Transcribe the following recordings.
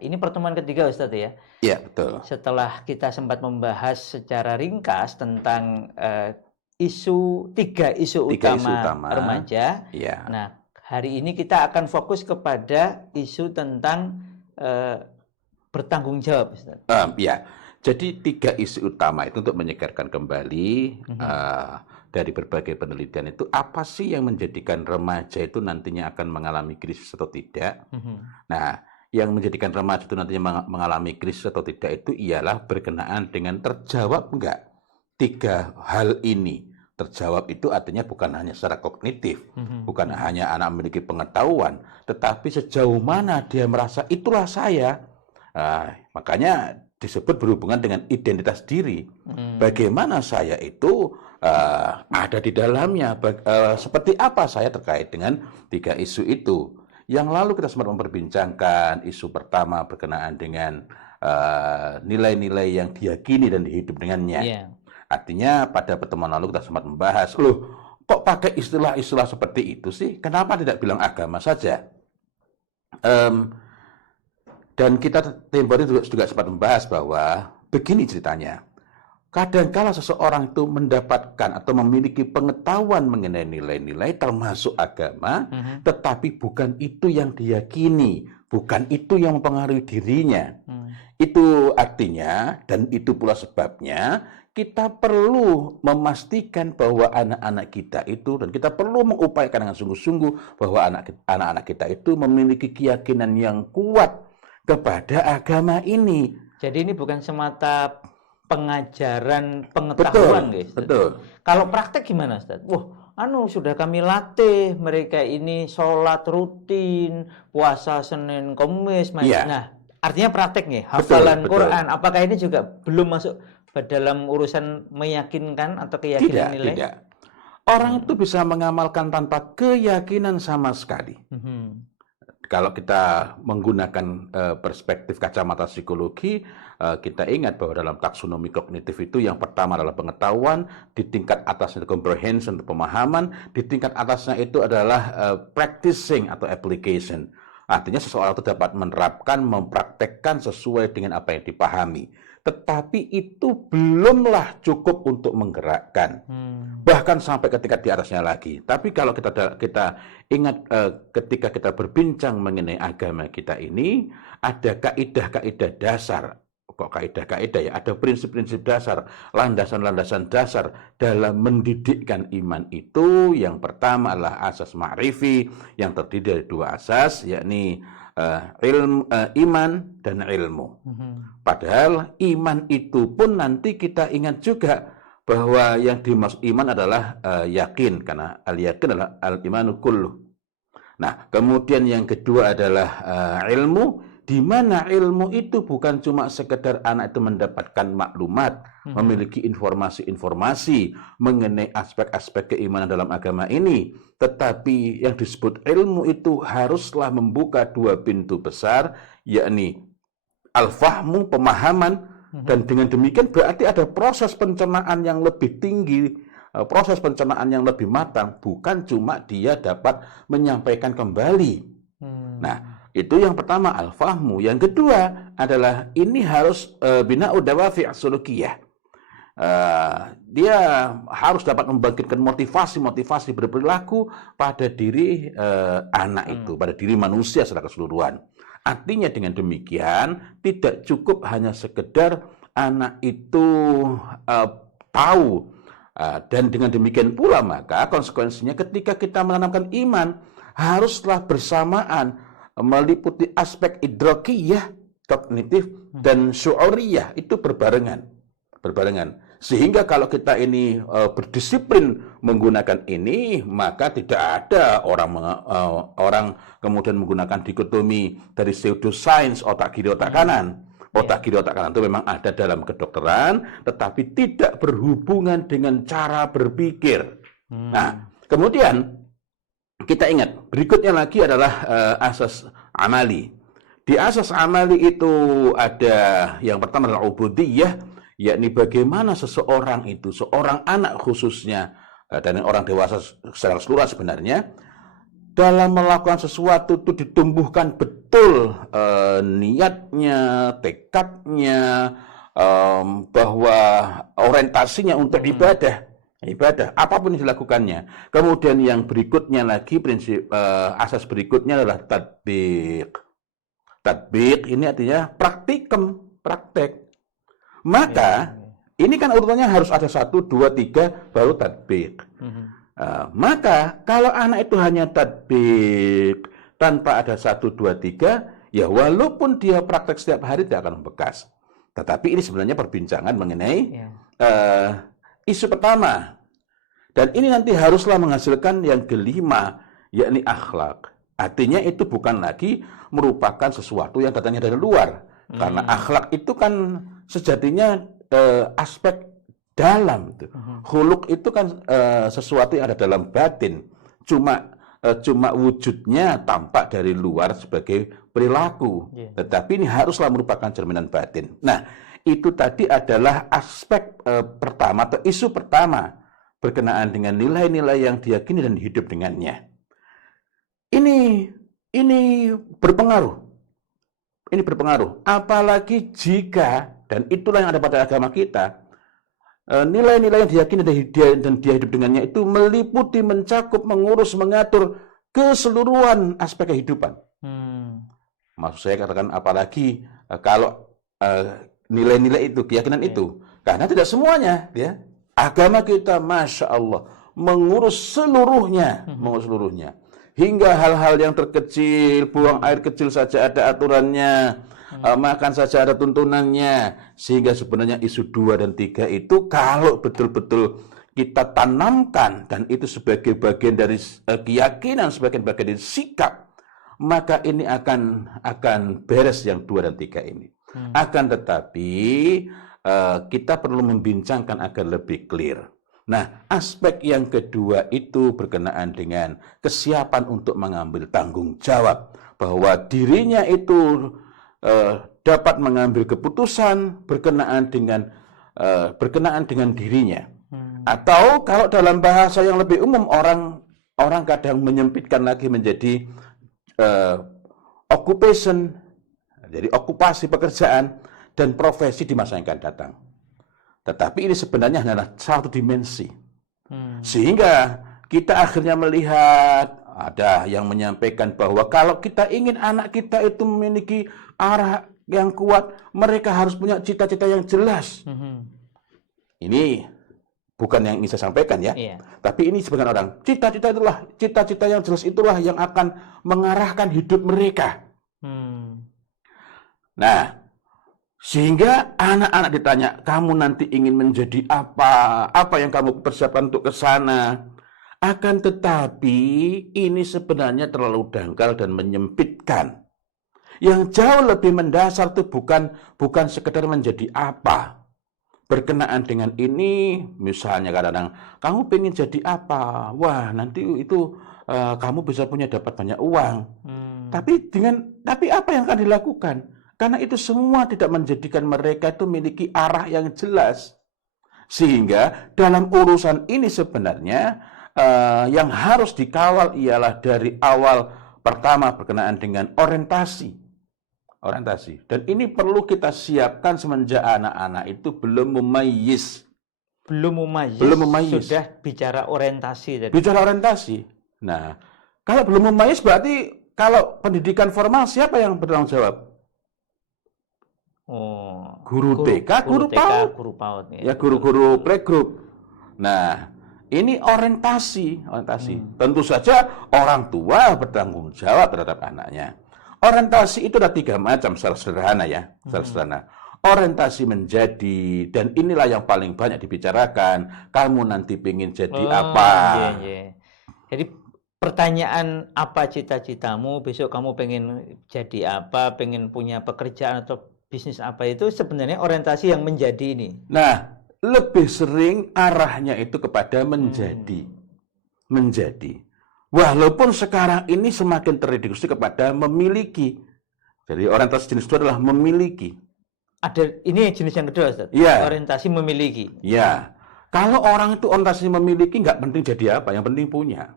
Ini pertemuan ketiga Ustadz ya. Iya, betul. Setelah kita sempat membahas secara ringkas tentang tiga isu Tiga isu utama utama. remaja. Iya. Nah, hari ini kita akan fokus kepada isu tentang bertanggung jawab, Ustaz. Ya, jadi tiga isu utama itu untuk menyegarkan kembali dari berbagai penelitian itu apa sih yang menjadikan remaja itu nantinya akan mengalami krisis atau tidak. Nah, yang menjadikan remaja itu nantinya mengalami krisis atau tidak itu ialah berkenaan dengan terjawab enggak tiga hal ini. Terjawab itu artinya bukan hanya secara kognitif, bukan hanya anak memiliki pengetahuan, tetapi sejauh mana dia merasa itulah saya. Makanya disebut berhubungan dengan identitas diri. Bagaimana saya itu ada di dalamnya, seperti apa saya terkait dengan tiga isu itu. Yang lalu kita sempat memperbincangkan isu pertama berkenaan dengan nilai-nilai yang diyakini dan dihidup dengannya. Yeah. Artinya pada pertemuan lalu kita sempat membahas, loh kok pakai istilah-istilah seperti itu sih? Kenapa tidak bilang agama saja? Dan kita tempo itu juga sempat membahas bahwa begini ceritanya. Kadangkala seseorang itu mendapatkan atau memiliki pengetahuan mengenai nilai-nilai termasuk agama, tetapi bukan itu yang diyakini, bukan itu yang mempengaruhi dirinya. Itu artinya, dan itu pula sebabnya, kita perlu memastikan bahwa anak-anak kita itu, dan kita perlu mengupayakan dengan sungguh-sungguh bahwa anak-anak kita itu memiliki keyakinan yang kuat kepada agama ini. Jadi ini bukan semata pengajaran pengetahuan, guys. Betul. Kalau praktek gimana, Ustaz? Sudah kami latih mereka ini sholat rutin, puasa Senin Kamis. Nah, artinya praktek nih, hafalan Quran. Apakah ini juga belum masuk ke dalam urusan meyakinkan atau keyakinan nilai? Tidak. Orang itu bisa mengamalkan tanpa keyakinan sama sekali. Kalau kita menggunakan perspektif kacamata psikologi, kita ingat bahwa dalam taksonomi kognitif itu yang pertama adalah pengetahuan, di tingkat atasnya itu comprehension atau pemahaman, di tingkat atasnya itu adalah practicing atau application. Artinya seseorang itu dapat menerapkan, mempraktekkan sesuai dengan apa yang dipahami. Tetapi itu belumlah cukup untuk menggerakkan. Bahkan sampai ke tingkat di atasnya lagi. Tapi kalau kita ingat ketika kita berbincang mengenai agama kita ini, ada kaidah-kaidah dasar. Kok kaidah-kaidah ya? Ada prinsip-prinsip dasar, landasan-landasan dasar dalam mendidikkan iman itu. Yang pertama adalah asas ma'rifi, yang terdiri dari dua asas, yakni iman dan ilmu. Padahal iman itu pun nanti kita ingat juga bahwa yang dimaksud iman adalah yakin, karena al-yakin adalah al-imanu kulluh. Nah, kemudian yang kedua adalah ilmu, di mana ilmu itu bukan cuma sekedar anak itu mendapatkan maklumat, memiliki informasi-informasi mengenai aspek-aspek keimanan dalam agama ini, tetapi yang disebut ilmu itu haruslah membuka dua pintu besar, yakni al-fahmu, pemahaman, dan dengan demikian berarti ada proses pencernaan yang lebih tinggi, proses pencernaan yang lebih matang, bukan cuma dia dapat menyampaikan kembali. Nah, itu yang pertama, al-fahmu. Yang kedua adalah ini harus bina'u dawafi' as-sulukiyah. Dia harus dapat membangkitkan motivasi-motivasi berperilaku pada diri anak itu, pada diri manusia secara keseluruhan. Artinya dengan demikian tidak cukup hanya sekedar anak itu tahu, dan dengan demikian pula maka konsekuensinya ketika kita menanamkan iman haruslah bersamaan meliputi aspek idrakiyah, kognitif, dan syu'uriyah, itu berbarengan. Sehingga kalau kita ini berdisiplin menggunakan ini, maka tidak ada orang kemudian menggunakan dikotomi dari pseudoscience otak kiri otak kanan. Otak kiri otak kanan itu memang ada dalam kedokteran, tetapi tidak berhubungan dengan cara berpikir. Nah, kemudian kita ingat berikutnya lagi adalah asas amali. Di asas amali itu ada yang pertama adalah ubudiyah, yakni bagaimana seseorang itu, seorang anak khususnya, dan orang dewasa secara keseluruhan sebenarnya, dalam melakukan sesuatu itu ditumbuhkan betul niatnya, tekadnya, bahwa orientasinya untuk ibadah, apapun yang dilakukannya. Kemudian yang berikutnya lagi, prinsip asas berikutnya adalah tatbiq. Tatbiq ini artinya praktikum, praktek. Maka ini kan urutannya harus ada 1, 2, 3 baru tatbiq. Maka kalau anak itu hanya tatbiq tanpa ada 1, 2, 3, ya walaupun dia praktek setiap hari tidak akan membekas. Tetapi ini sebenarnya perbincangan mengenai isu pertama. Dan ini nanti haruslah menghasilkan yang kelima, yakni akhlak. Artinya itu bukan lagi merupakan sesuatu yang datangnya dari luar. Karena akhlak itu kan sejatinya aspek dalam. Khuluq itu kan sesuatu yang ada dalam batin. Cuma wujudnya tampak dari luar sebagai perilaku. Tetapi ini haruslah merupakan cerminan batin. Nah, itu tadi adalah aspek pertama atau isu pertama berkenaan dengan nilai-nilai yang diyakini dan hidup dengannya. Ini berpengaruh. Ini berpengaruh. Apalagi jika, dan itulah yang ada pada agama kita, nilai-nilai yang diyakini dan dia hidup dengannya itu meliputi, mencakup, mengurus, mengatur keseluruhan aspek kehidupan. Maksud saya katakan apalagi kalau nilai-nilai itu, keyakinan itu. Karena tidak semuanya, ya. Agama kita, Masya Allah, mengurus seluruhnya. Hingga hal-hal yang terkecil, buang air kecil saja ada aturannya, makan saja ada tuntunannya. Sehingga sebenarnya isu 2 dan 3 itu kalau betul-betul kita tanamkan, dan itu sebagai bagian dari keyakinan, sebagai bagian dari sikap, maka ini akan beres yang 2 dan 3 ini. Akan tetapi kita perlu membincangkan agar lebih clear. Nah, aspek yang kedua itu berkenaan dengan kesiapan untuk mengambil tanggung jawab, bahwa dirinya itu dapat mengambil keputusan berkenaan dengan dirinya. Atau kalau dalam bahasa yang lebih umum, orang kadang menyempitkan lagi menjadi occupation, jadi okupasi pekerjaan dan profesi di masa yang akan datang. Tetapi ini sebenarnya hanyalah satu dimensi. Sehingga kita akhirnya melihat, ada yang menyampaikan bahwa kalau kita ingin anak kita itu memiliki arah yang kuat, mereka harus punya cita-cita yang jelas. Ini bukan yang ingin saya sampaikan ya. Tapi ini sebagian orang, cita-cita yang jelas itulah yang akan mengarahkan hidup mereka. Nah, sehingga anak-anak ditanya, kamu nanti ingin menjadi apa? Apa yang kamu persiapkan untuk ke sana? Akan tetapi, ini sebenarnya terlalu dangkal dan menyempitkan. Yang jauh lebih mendasar itu bukan sekedar menjadi apa. Berkenaan dengan ini, misalnya kadang-kadang, kamu pengen jadi apa? Wah, nanti itu kamu bisa dapat banyak uang. Tapi apa yang akan dilakukan? Karena itu semua tidak menjadikan mereka itu memiliki arah yang jelas. Sehingga dalam urusan ini sebenarnya yang harus dikawal ialah dari awal pertama berkenaan dengan orientasi. Dan ini perlu kita siapkan semenjak anak-anak itu belum memayyiz. Belum memayyiz. Sudah bicara orientasi. Bicara orientasi. Nah, kalau belum memayyiz berarti kalau pendidikan formal siapa yang bertanggung jawab? Guru TK, guru PAUD. Ya, guru-guru playgroup. Nah, ini orientasi. Tentu saja orang tua bertanggung jawab terhadap anaknya. Orientasi itu ada 3 macam secara sederhana ya, Orientasi menjadi, dan inilah yang paling banyak dibicarakan. Kamu nanti pengen jadi apa? Jadi pertanyaan apa cita-citamu, besok kamu pengen jadi apa, pengen punya pekerjaan atau bisnis apa, itu sebenarnya orientasi yang menjadi ini. Nah, lebih sering arahnya itu kepada menjadi. Walaupun sekarang ini semakin terreduksi kepada memiliki. Jadi orientasi jenis kedua adalah memiliki. Ini jenis yang kedua, Ustaz? Ya. Orientasi memiliki. Ya. Kalau orang itu orientasinya memiliki, nggak penting jadi apa, yang penting punya.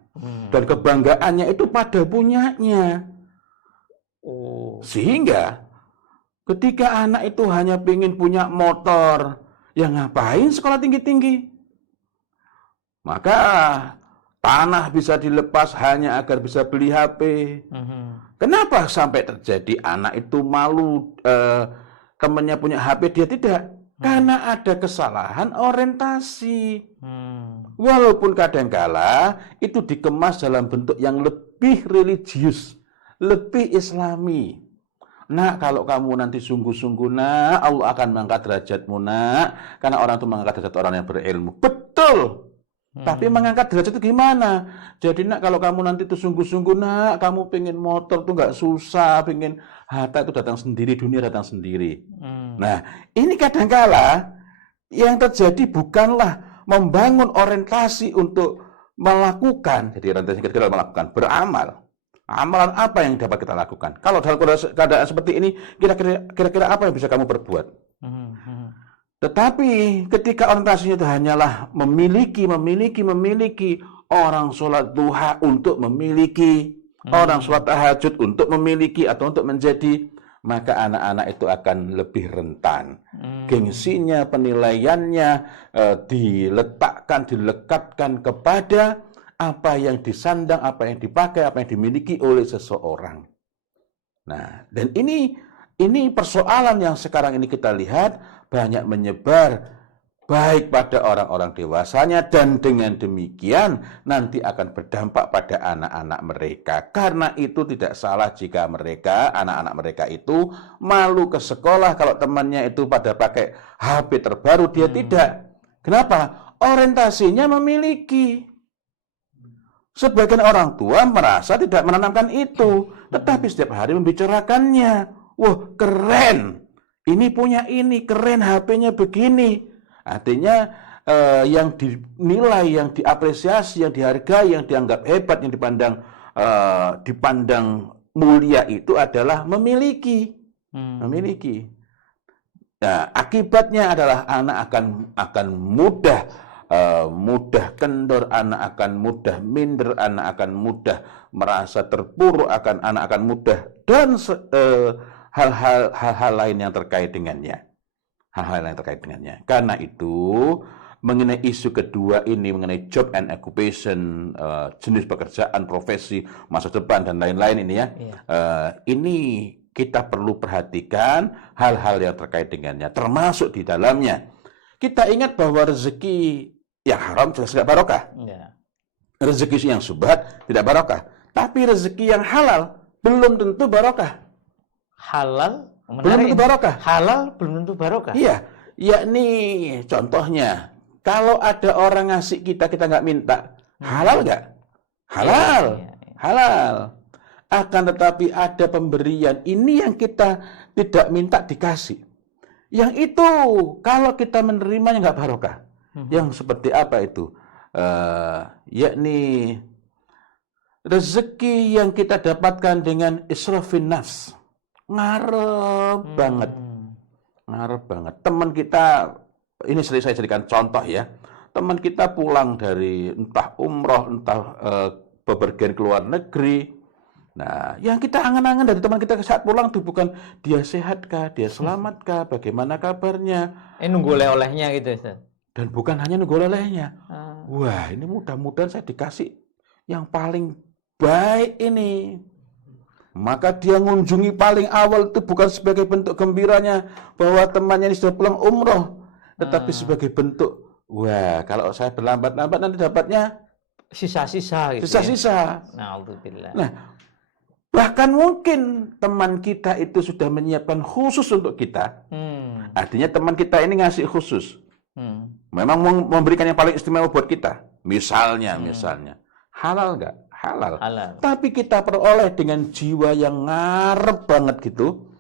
Dan kebanggaannya itu pada punyanya. Sehingga ketika anak itu hanya ingin punya motor, ya ngapain sekolah tinggi-tinggi? Maka tanah bisa dilepas hanya agar bisa beli HP. Kenapa sampai terjadi anak itu malu temannya punya HP, dia tidak? Karena ada kesalahan orientasi. Walaupun kadangkala itu dikemas dalam bentuk yang lebih religius, lebih islami. Nak, kalau kamu nanti sungguh-sungguh, nak, Allah akan mengangkat derajatmu, nak. Karena orang itu mengangkat derajat orang yang berilmu. Betul. Tapi mengangkat derajat itu gimana? Jadi nak, kalau kamu nanti itu sungguh-sungguh, nak, kamu pengen motor tuh nggak susah, pengen harta itu datang sendiri, dunia datang sendiri. Nah, ini kadangkala yang terjadi bukanlah membangun orientasi untuk melakukan. Jadi orientasi kedua melakukan, beramal. Amalan apa yang dapat kita lakukan? Kalau dalam keadaan seperti ini, kira-kira apa yang bisa kamu perbuat? Tetapi ketika orientasinya itu hanyalah memiliki, orang sholat duha untuk memiliki, orang sholat tahajud untuk memiliki atau untuk menjadi, maka anak-anak itu akan lebih rentan. Gengsinya, penilaiannya dilekatkan kepada apa yang disandang, apa yang dipakai, apa yang dimiliki oleh seseorang. Nah, dan ini persoalan yang sekarang ini kita lihat banyak menyebar baik pada orang-orang dewasanya, dan dengan demikian nanti akan berdampak pada anak-anak mereka. Karena itu tidak salah jika anak-anak mereka itu malu ke sekolah kalau temannya itu pada pakai HP terbaru, dia tidak. Kenapa? Orientasinya memiliki. Sebagian orang tua merasa tidak menanamkan itu, tetapi setiap hari membicarakannya. Wah, keren. Ini punya ini, keren, HP-nya begini. Artinya yang dinilai, yang diapresiasi, yang dihargai, yang dianggap hebat, yang dipandang mulia itu adalah memiliki. Nah, akibatnya adalah anak akan mudah kendor, anak akan mudah minder, anak akan mudah merasa terpuruk, anak akan mudah, dan hal-hal lain yang terkait dengannya. Karena itu, mengenai isu kedua ini, mengenai job and occupation, jenis pekerjaan, profesi, masa depan, dan lain-lain ini ya, ini kita perlu perhatikan hal-hal yang terkait dengannya, termasuk di dalamnya. Kita ingat bahwa rezeki yang haram jelas tidak barokah. Rezeki yang subhat tidak barokah. Tapi rezeki yang halal belum tentu barokah. Halal belum tentu barokah. Halal belum tentu barokah. Iya, yakni contohnya, kalau ada orang ngasih kita nggak minta, halal nggak? Halal, halal. Akan tetapi ada pemberian ini yang kita tidak minta dikasih. Yang itu kalau kita menerimanya nggak barokah. Yang seperti apa itu? Yakni rezeki yang kita dapatkan dengan israfin nafs. Ngarep banget. Teman kita, ini sering saya jadikan contoh ya. Teman kita pulang dari entah umroh, entah bepergian ke luar negeri. Nah, yang kita angan-angan dari teman kita saat pulang itu bukan dia sehatkah, dia selamatkah, bagaimana kabarnya. Nunggu oleh-olehnya gitu, Ustaz. Dan bukan hanya nunggu oleh-olehnya. Wah, ini mudah-mudahan saya dikasih yang paling baik ini. Maka dia mengunjungi paling awal itu bukan sebagai bentuk gembiranya bahwa temannya ini sudah pulang umroh, tetapi sebagai bentuk, wah, kalau saya berlambat-lambat nanti dapatnya sisa-sisa gitu. Sisa-sisa. Na'udzubillah. Nah, bahkan mungkin teman kita itu sudah menyiapkan khusus untuk kita. Artinya teman kita ini ngasih khusus. Memang memberikan yang paling istimewa buat kita. Misalnya. Halal nggak? Halal. Tapi kita peroleh dengan jiwa yang ngarep banget gitu.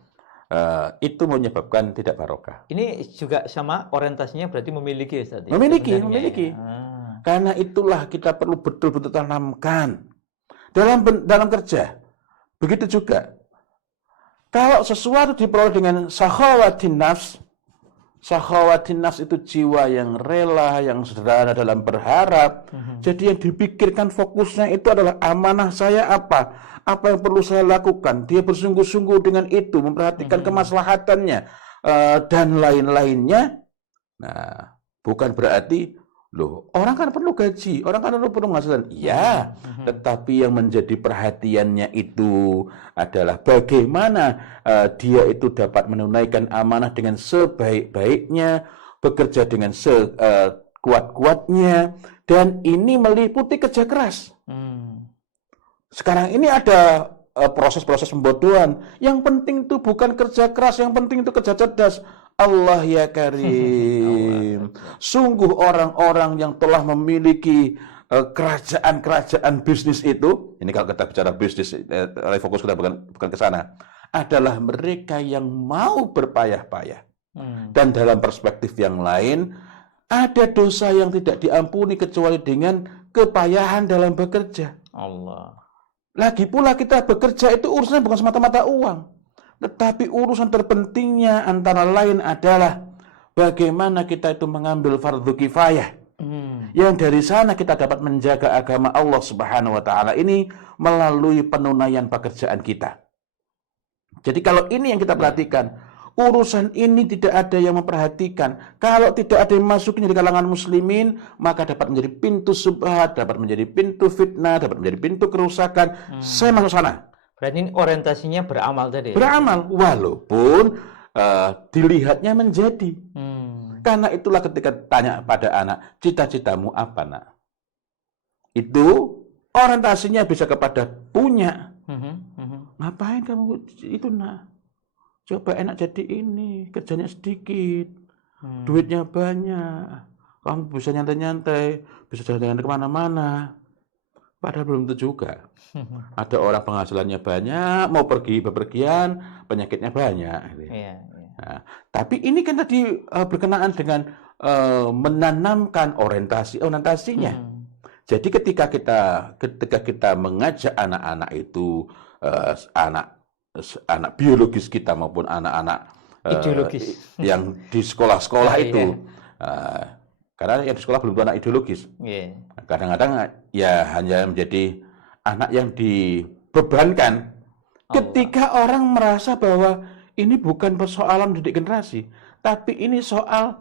Itu menyebabkan tidak barokah. Ini juga sama orientasinya berarti memiliki, Ustaz. Memiliki. Karena itulah kita perlu betul-betul tanamkan dalam kerja. Begitu juga. Kalau sesuatu diperoleh dengan sakhawatin nafs, Sakhawatin nafs itu jiwa yang rela, yang sederhana dalam berharap. Jadi yang dipikirkan fokusnya itu adalah amanah saya apa yang perlu saya lakukan. Dia bersungguh-sungguh dengan itu, memperhatikan kemaslahatannya dan lain-lainnya. Nah, bukan berarti loh, orang kan perlu gaji, orang kan perlu penghasilan. Iya, tetapi yang menjadi perhatiannya itu adalah bagaimana dia itu dapat menunaikan amanah dengan sebaik-baiknya, bekerja dengan sekuat-kuatnya, dan ini meliputi kerja keras. Sekarang ini ada proses-proses pembodohan. Yang penting itu bukan kerja keras, yang penting itu kerja cerdas. Allah ya Karim. Sungguh orang-orang yang telah memiliki kerajaan-kerajaan bisnis itu, ini kalau kita bicara bisnis, fokus kita bukan ke sana, adalah mereka yang mau berpayah-payah. Dan dalam perspektif yang lain, ada dosa yang tidak diampuni kecuali dengan kepayahan dalam bekerja. Allah. Lagi pula kita bekerja itu urusannya bukan semata-mata uang. Tetapi urusan terpentingnya antara lain adalah bagaimana kita itu mengambil fardu kifayah. Yang dari sana kita dapat menjaga agama Allah Subhanahu wa taala ini melalui penunaian pekerjaan kita. Jadi kalau ini yang kita perhatikan, urusan ini tidak ada yang memperhatikan. Kalau tidak ada yang masukin di kalangan muslimin, maka dapat menjadi pintu subhat, dapat menjadi pintu fitnah, dapat menjadi pintu kerusakan. Saya masuk sana. Berarti ini orientasinya beramal tadi. Beramal, walaupun dilihatnya menjadi. Karena itulah ketika tanya pada anak, cita-citamu apa, nak? Itu orientasinya bisa kepada punya. Ngapain kamu itu, nak? Coba enak jadi ini, kerjanya sedikit, duitnya banyak, kamu bisa nyantai-nyantai, bisa jalan-jalan kemana-mana. Padahal belum tentu juga. Ada orang penghasilannya banyak, mau pergi bepergian, penyakitnya banyak. Nah, tapi ini kan tadi berkenaan dengan menanamkan orientasinya. Jadi ketika kita mengajak anak-anak itu, anak biologis kita maupun anak-anak ideologis yang di sekolah-sekolah itu, karena yang di sekolah belum tentu anak ideologis. Kadang-kadang ya hanya menjadi anak yang dibebankan. Ketika orang merasa bahwa ini bukan persoalan didik generasi, tapi ini soal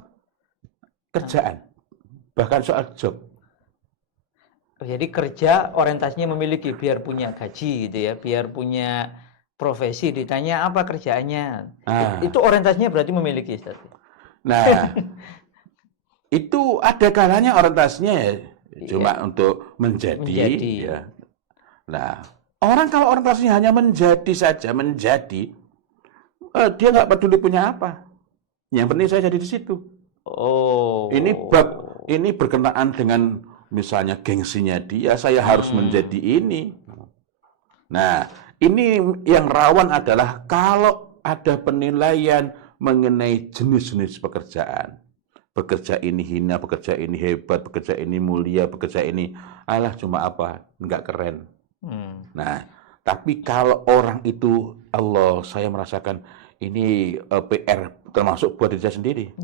kerjaan, bahkan soal job. Jadi kerja orientasinya memiliki, biar punya gaji gitu ya, biar punya profesi, ditanya apa kerjaannya. Itu orientasinya berarti memiliki, Ustaz. Nah, itu ada kalanya orientasinya ya cuma untuk menjadi. Ya. Nah, orang kalau orientasinya hanya menjadi saja, dia nggak peduli punya apa. Yang penting saya jadi di situ. Ini berkenaan dengan misalnya gengsinya dia, saya harus menjadi ini. Nah, ini yang rawan adalah kalau ada penilaian mengenai jenis-jenis pekerjaan. Bekerja ini hina, bekerja ini hebat, bekerja ini mulia, bekerja ini alah cuma apa, nggak keren. Nah, tapi kalau orang itu, Allah, saya merasakan ini PR termasuk buat diri saya sendiri.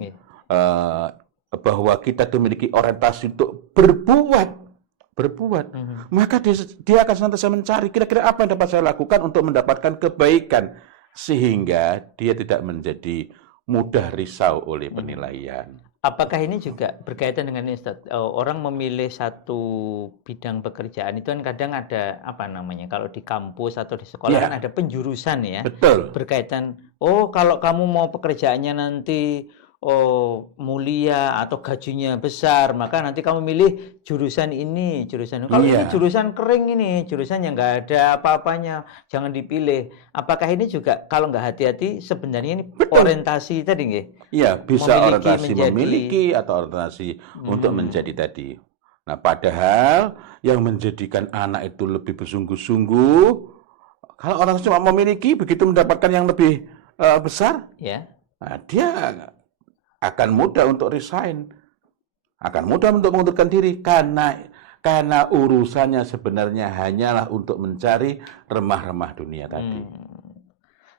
Bahwa kita itu memiliki orientasi untuk berbuat. Maka dia akan senantiasa mencari kira-kira apa yang dapat saya lakukan untuk mendapatkan kebaikan, sehingga dia tidak menjadi mudah risau oleh penilaian. Apakah ini juga berkaitan dengan ini, Ustaz? Orang memilih satu bidang pekerjaan itu kan kadang ada apa namanya? Kalau di kampus atau di sekolah kan ada penjurusan ya. Betul. Berkaitan, kalau kamu mau pekerjaannya nanti mulia atau gajinya besar, maka nanti kamu milih jurusan ini, jurusan ini. Kalau ini jurusan kering ini, jurusan yang nggak ada apa-apanya, jangan dipilih. Apakah ini juga kalau nggak hati-hati sebenarnya ini orientasi tadi nggih? Iya, bisa orientasi memiliki atau orientasi untuk menjadi tadi. Nah, padahal yang menjadikan anak itu lebih bersungguh-sungguh, kalau orang cuma memiliki, begitu mendapatkan yang lebih besar, nah, dia akan mudah untuk resign, akan mudah untuk mengundurkan diri karena urusannya sebenarnya hanyalah untuk mencari remah-remah dunia tadi.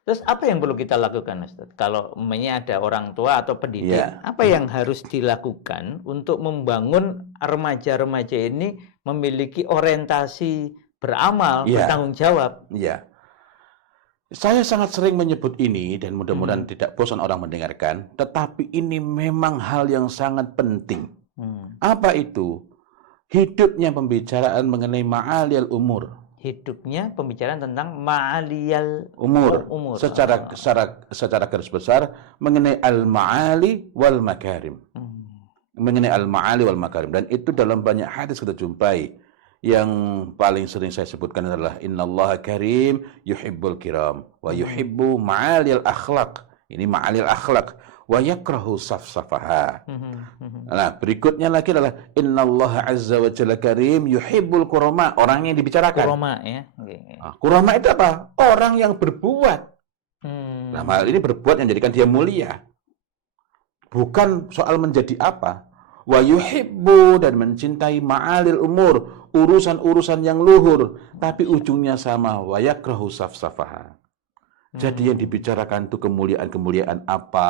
Terus apa yang perlu kita lakukan, Ustaz? Kalau umpamanya ada orang tua atau pendidik, Ya. apa yang harus dilakukan untuk membangun remaja-remaja ini memiliki orientasi beramal, Ya. bertanggung jawab? Ya. Saya sangat sering menyebut ini dan mudah-mudahan tidak bosan orang mendengarkan, tetapi ini memang hal yang sangat penting. Apa itu? Hidupnya pembicaraan mengenai ma'aliyal umur. Hidupnya pembicaraan tentang ma'aliyal Umur. umur. Secara garis besar mengenai al-ma'ali wal makarim. Mengenai al-ma'ali wal makarim. Dan itu dalam banyak hadis kita jumpai. Yang paling sering saya sebutkan adalah innallaha karim yuhibbul kiram wa yuhibbu ma'alil akhlaq. Ini ma'alil akhlaq wa yakrahu safsafaha. Nah, berikutnya lagi adalah innallaha azza wa jalla karim yuhibbul kurama. Orang yang dibicarakan. Kurama ya. Nah, kurama itu apa? Orang yang berbuat. Nah, hal ini berbuat yang menjadikan dia mulia. Bukan soal menjadi apa. Wa yuhibbu, dan mencintai ma'alil umur, urusan-urusan yang luhur, tapi ujungnya sama, wa yakrahu safsafaha. Jadi yang dibicarakan itu kemuliaan-kemuliaan apa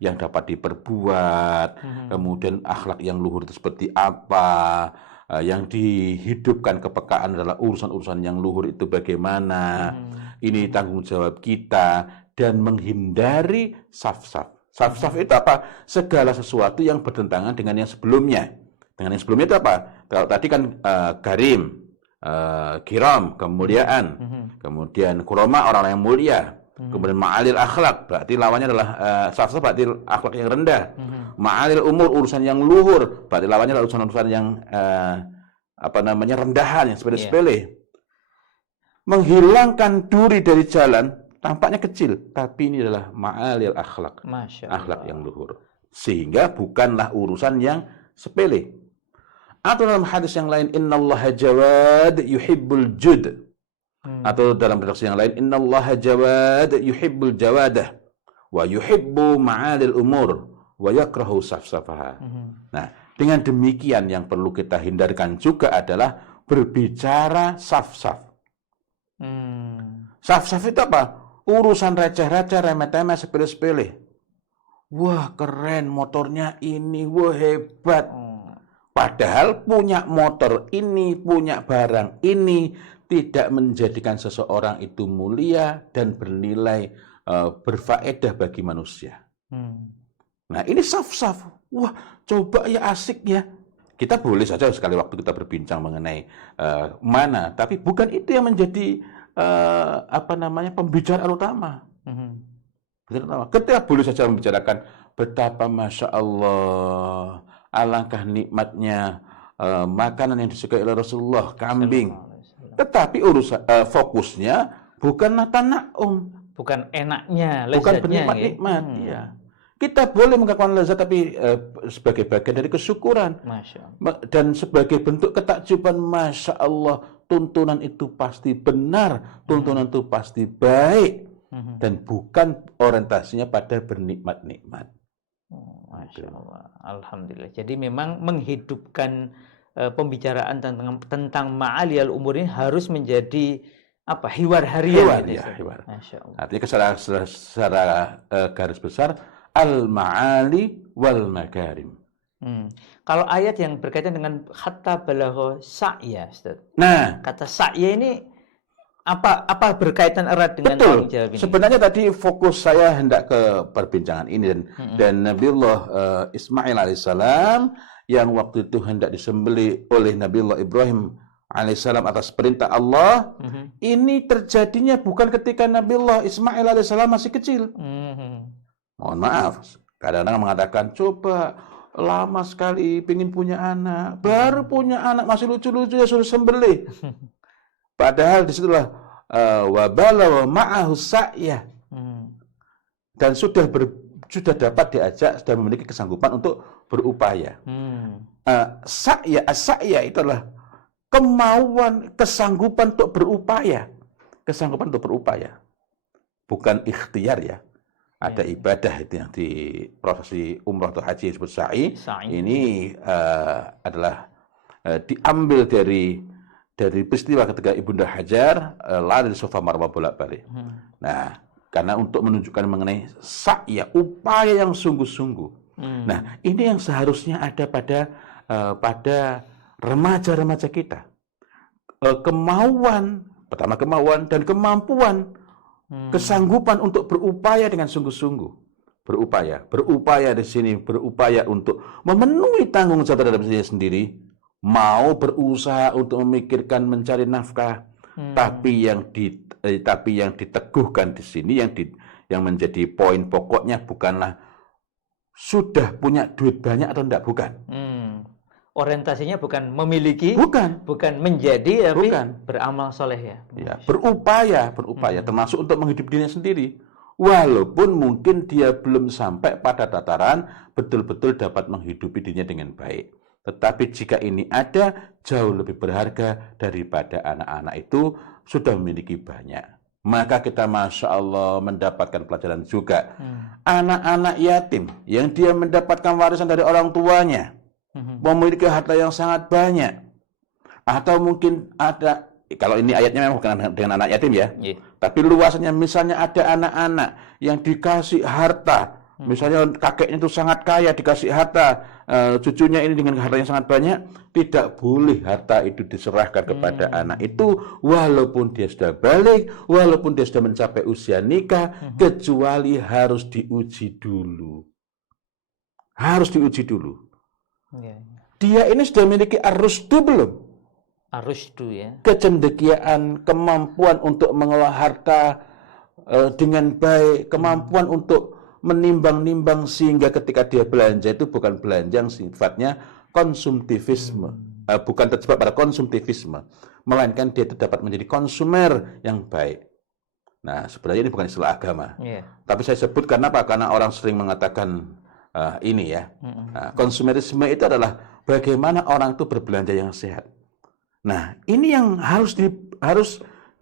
yang dapat diperbuat, kemudian akhlak yang luhur itu seperti apa, yang dihidupkan kepekaan adalah urusan-urusan yang luhur itu bagaimana. Ini tanggung jawab kita, dan menghindari saf-saf. Saf-saf itu apa? Segala sesuatu yang bertentangan dengan yang sebelumnya. Dengan yang sebelumnya itu apa? Kalau tadi kan karim, kiram, kemuliaan. Kemudian kurama, orang yang mulia. Kemudian ma'alil akhlak, berarti lawannya adalah saf-saf, berarti akhlak yang rendah. Ma'alil umur, urusan yang luhur, berarti lawannya adalah urusan-urusan yang rendahan, yang sepele-sepele. Menghilangkan duri dari jalan tampaknya kecil, tapi ini adalah ma'alil akhlak. Akhlak yang luhur. Sehingga bukanlah urusan yang sepele. Atau dalam hadis yang lain, innallaha jawad yuhibbul jud. Atau dalam redaksi yang lain, innallaha jawad yuhibbul jawadah wa yuhibbu ma'alil umur wa yakrahu safsafaha. Nah, dengan demikian yang perlu kita hindarkan juga adalah berbicara saf-saf. Saf-saf itu apa? Urusan receh-receh, remeh-temeh, sepele-sepele. Wah, keren motornya ini, wah hebat. Padahal punya motor ini, punya barang ini tidak menjadikan seseorang itu mulia dan bernilai, berfaedah bagi manusia. Nah, ini saf-saf. Wah, coba ya, asik ya. Kita boleh saja sekali waktu kita berbincang mengenai mana, tapi bukan itu yang menjadi pembicaraan utama. Kita boleh saja membicarakan betapa Masya Allah, alangkah nikmatnya makanan yang disukai oleh Rasulullah, kambing. Tetapi fokusnya bukan tana'um, bukan enaknya, lezatnya, bukan bernikmat-nikmat. Ya. Kita boleh mengatakan lezat, tapi sebagai bagian dari kesyukuran. Dan sebagai bentuk ketakjuban, Masya Allah, tuntunan itu pasti benar, tuntunan itu pasti baik, dan bukan orientasinya pada bernikmat-nikmat. Masya Allah, alhamdulillah. Jadi memang menghidupkan pembicaraan tentang ma'aliyal umur ini harus menjadi hiwar harian. Hiwar. Masya Allah. Artinya secara garis besar, al-ma'ali wal makarim. Kalau ayat yang berkaitan dengan hatta balagha sa'ya, Ustaz. Nah, kata sa'ya ini apa berkaitan erat dengan tanggung jawab ini? Sebenarnya tadi fokus saya hendak ke perbincangan ini, dan Nabiullah Ismail alaihissalam yang waktu itu hendak disembelih oleh Nabiullah Ibrahim alaihissalam atas perintah Allah, ini terjadinya bukan ketika Nabiullah Ismail alaihissalam masih kecil. Mohon maaf, kadang-kadang mengatakan, coba lama sekali pengen punya anak, baru punya anak masih lucu-lucu ya suruh sembelih. Padahal disitulah wabala wa ma'ahu sa'ya, dan sudah dapat diajak, sudah memiliki kesanggupan untuk berupaya. Sa'ya itu adalah kemauan, kesanggupan untuk berupaya, bukan ikhtiar ya. Ada ibadah itu yang di prosesi umrah atau haji disebut sa'i. Ini adalah diambil dari peristiwa ketika Ibunda Hajar lari di Safa Marwah bolak-balik. Nah, Karena untuk menunjukkan mengenai sa'ya, upaya yang sungguh-sungguh. Nah, ini yang seharusnya ada pada remaja-remaja kita. Kemauan dan kemampuan, kesanggupan untuk berupaya dengan sungguh-sungguh. Berupaya di sini, berupaya untuk memenuhi tanggung jawab terhadap diri sendiri, mau berusaha untuk memikirkan mencari nafkah, tapi yang diteguhkan di sini, yang menjadi poin pokoknya bukanlah sudah punya duit banyak atau enggak, bukan. Orientasinya bukan memiliki, bukan menjadi, tapi beramal soleh ya. Ya, berupaya, termasuk untuk menghidupi dirinya sendiri. Walaupun mungkin dia belum sampai pada tataran betul-betul dapat menghidupi dirinya dengan baik. Tetapi jika ini ada, jauh lebih berharga daripada anak-anak itu sudah memiliki banyak. Maka kita Masya Allah mendapatkan pelajaran juga. Anak-anak yatim yang dia mendapatkan warisan dari orang tuanya, memiliki harta yang sangat banyak. Atau mungkin ada, kalau ini ayatnya memang bukan dengan anak yatim ya, tapi luasnya misalnya ada anak-anak yang dikasih harta, misalnya kakeknya itu sangat kaya, dikasih harta, cucunya ini dengan harta yang sangat banyak, tidak boleh harta itu diserahkan kepada anak itu, walaupun dia sudah balik, walaupun dia sudah mencapai usia nikah, kecuali harus diuji dulu. Harus diuji dulu. Dia ini sudah memiliki ar-rusdu belum? Ar-rusdu ya. Kecendekiaan, kemampuan untuk mengelola harta dengan baik, kemampuan untuk menimbang-nimbang sehingga ketika dia belanja itu bukan belanja yang sifatnya konsumtivisme, bukan terjebak pada konsumtivisme, melainkan dia itu dapat menjadi konsumer yang baik. Nah, sebenarnya ini bukan istilah agama, tapi saya sebut karena apa? Karena orang sering mengatakan ini ya, konsumerisme itu adalah bagaimana orang itu berbelanja yang sehat. Nah, ini yang harus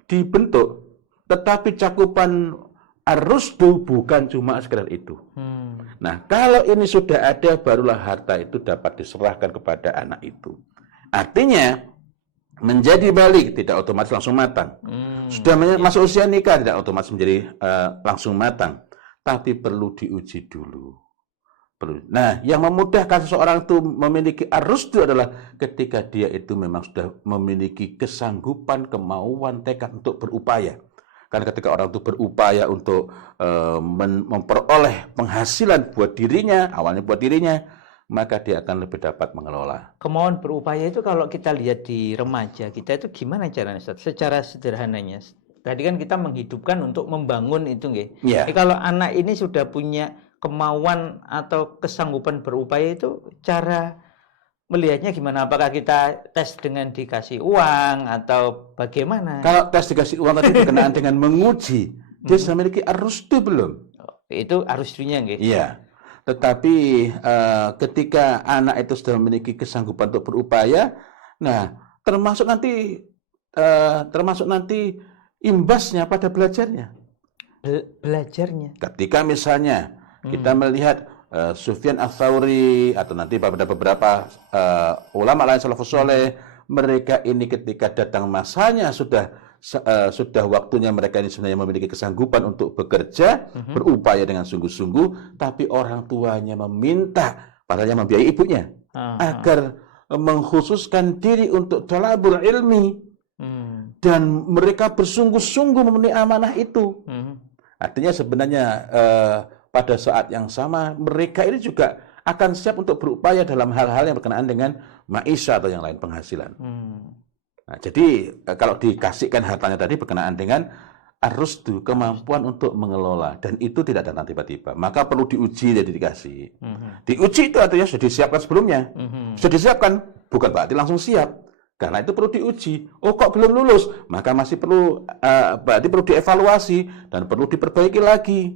dibentuk, tetapi cakupan ar-rusdu bukan cuma sekedar itu. Nah, kalau ini sudah ada, barulah harta itu dapat diserahkan kepada anak itu. Artinya, menjadi balik tidak otomatis langsung matang. Sudah masuk usia nikah tidak otomatis menjadi langsung matang, tapi perlu diuji dulu. Nah, yang memudahkan seseorang itu memiliki ar-rusdu adalah ketika dia itu memang sudah memiliki kesanggupan, kemauan, tekad untuk berupaya. Karena ketika orang itu berupaya untuk memperoleh penghasilan buat dirinya, awalnya buat dirinya, maka dia akan lebih dapat mengelola. Kemauan berupaya itu kalau kita lihat di remaja kita itu gimana caranya, Ustaz? Secara sederhananya. Tadi kan kita menghidupkan untuk membangun itu, nggih. Yeah. Kalau anak ini sudah punya kemauan atau kesanggupan berupaya itu cara melihatnya gimana? Apakah kita tes dengan dikasih uang atau bagaimana? Kalau tes dikasih uang tadi berkenaan dengan menguji, dia sudah memiliki ar-rusdu belum? Itu ar-rusdunya, nggih. Iya. Tetapi ketika anak itu sudah memiliki kesanggupan untuk berupaya, nah termasuk nanti imbasnya pada belajarnya. Belajarnya. Ketika misalnya kita melihat Sufyan Ats-Tsauri atau nanti pada beberapa ulama lain salafus saleh, mereka ini ketika datang masanya sudah waktunya mereka ini sebenarnya memiliki kesanggupan untuk bekerja, berupaya dengan sungguh-sungguh, tapi orang tuanya meminta, padahal membiayai ibunya, agar mengkhususkan diri untuk thalabul ilmi, dan mereka bersungguh-sungguh memenuhi amanah itu. Artinya sebenarnya pada saat yang sama mereka ini juga akan siap untuk berupaya dalam hal-hal yang berkenaan dengan maisha atau yang lain, penghasilan. Nah, jadi kalau dikasihkan hartanya tadi berkenaan dengan ar-rusdu, kemampuan untuk mengelola, dan itu tidak datang tiba-tiba, maka perlu diuji dan dikasih. Diuji itu artinya sudah disiapkan sebelumnya, sudah disiapkan, bukan berarti langsung siap. Karena itu perlu diuji. Oh, kok belum lulus? Maka masih perlu berarti perlu dievaluasi dan perlu diperbaiki lagi.